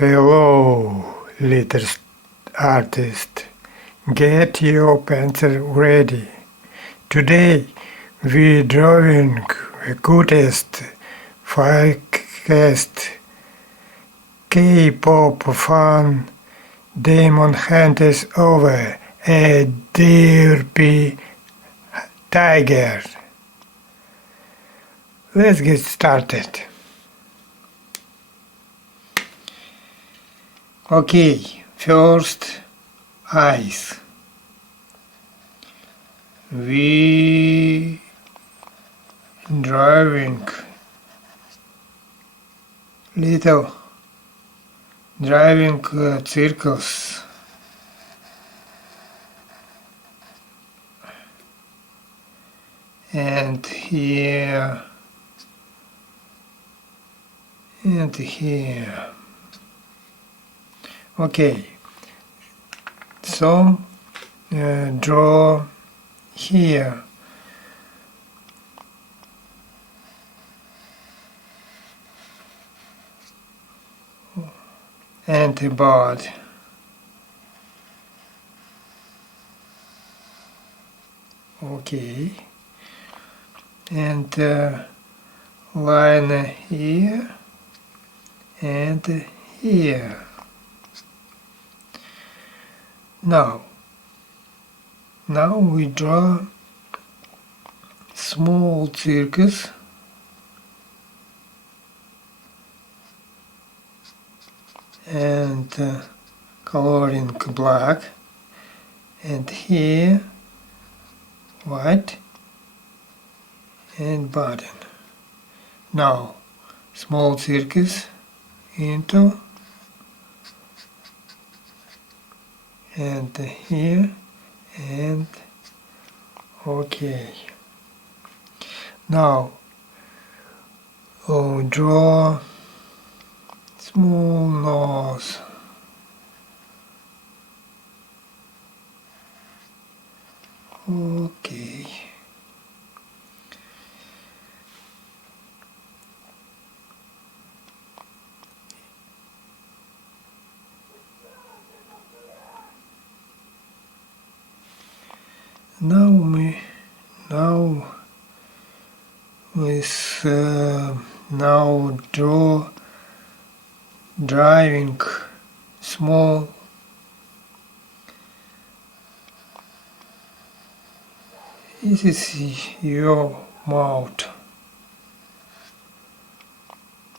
Hello, little artist. Get your pencil ready. Today we drawing the cutest, fastest KPop fan demon hunters over a Derpy Tiger. Let's get started. Okay, first eyes. We driving little driving circles. And here and here. Okay, so draw here. And a bird. Okay, and line here and here. Now we draw small circles and coloring black, and here white and button. Now small circles into and here and okay. Now draw small nose. Okay. Now draw driving small this is your mouth,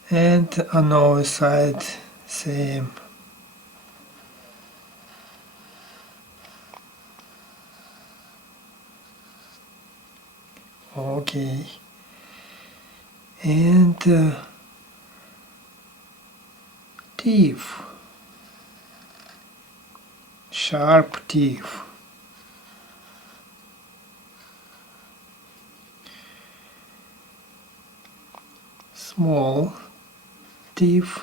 and another side same. Okay, and teeth, sharp teeth. Small teeth.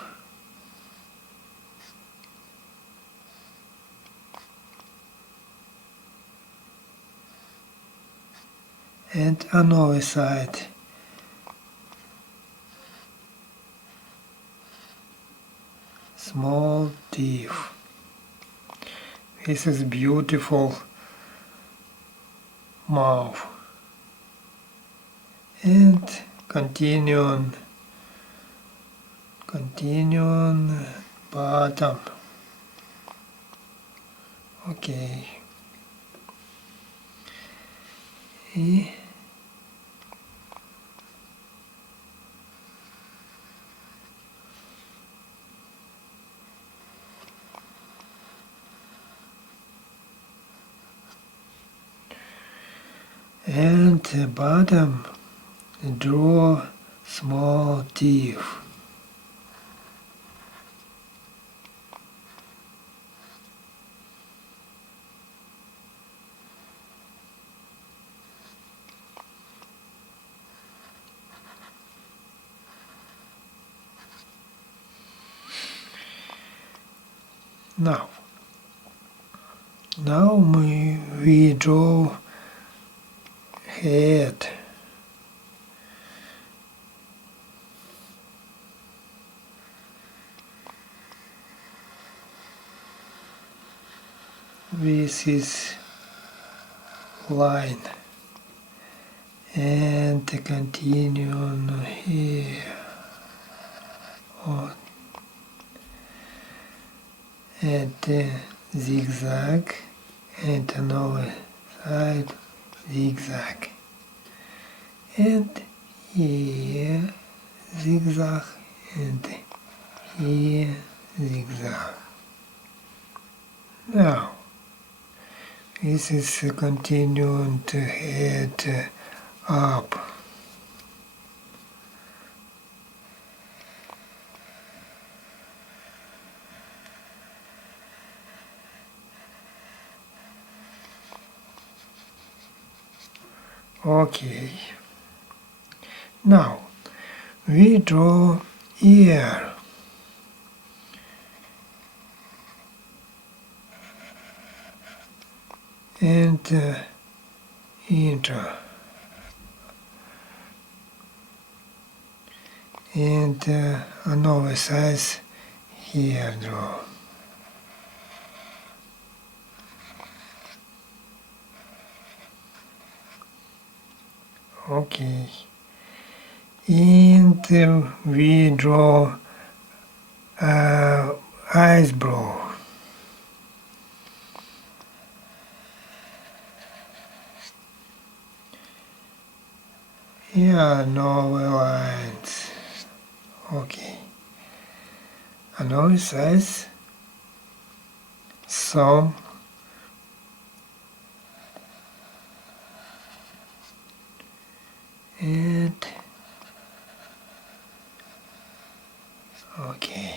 And another side. Small teeth. This is beautiful mouth. And continue bottom. Okay. And the bottom, draw small teeth. Now we draw head. this is line and continue on here on and zigzag and another side zigzag and here zigzag and here zigzag. Now this is continuing to head up. Okay. Now we draw ear. And intro. And another size here draw. Okay. And we draw eyebrow. Yeah, no lines. Okay. Another size. Some. And okay.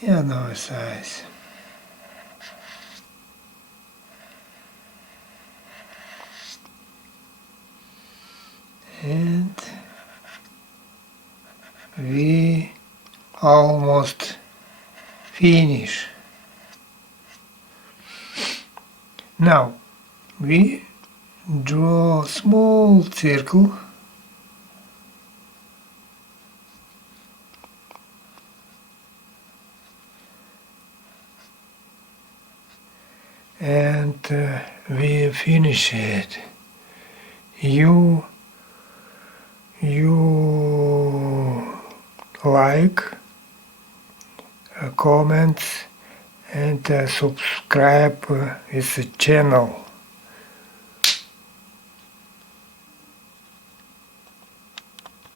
Yeah, another size. And we almost finish. Now we draw a small circle and we finish it. You like, comment and subscribe this channel.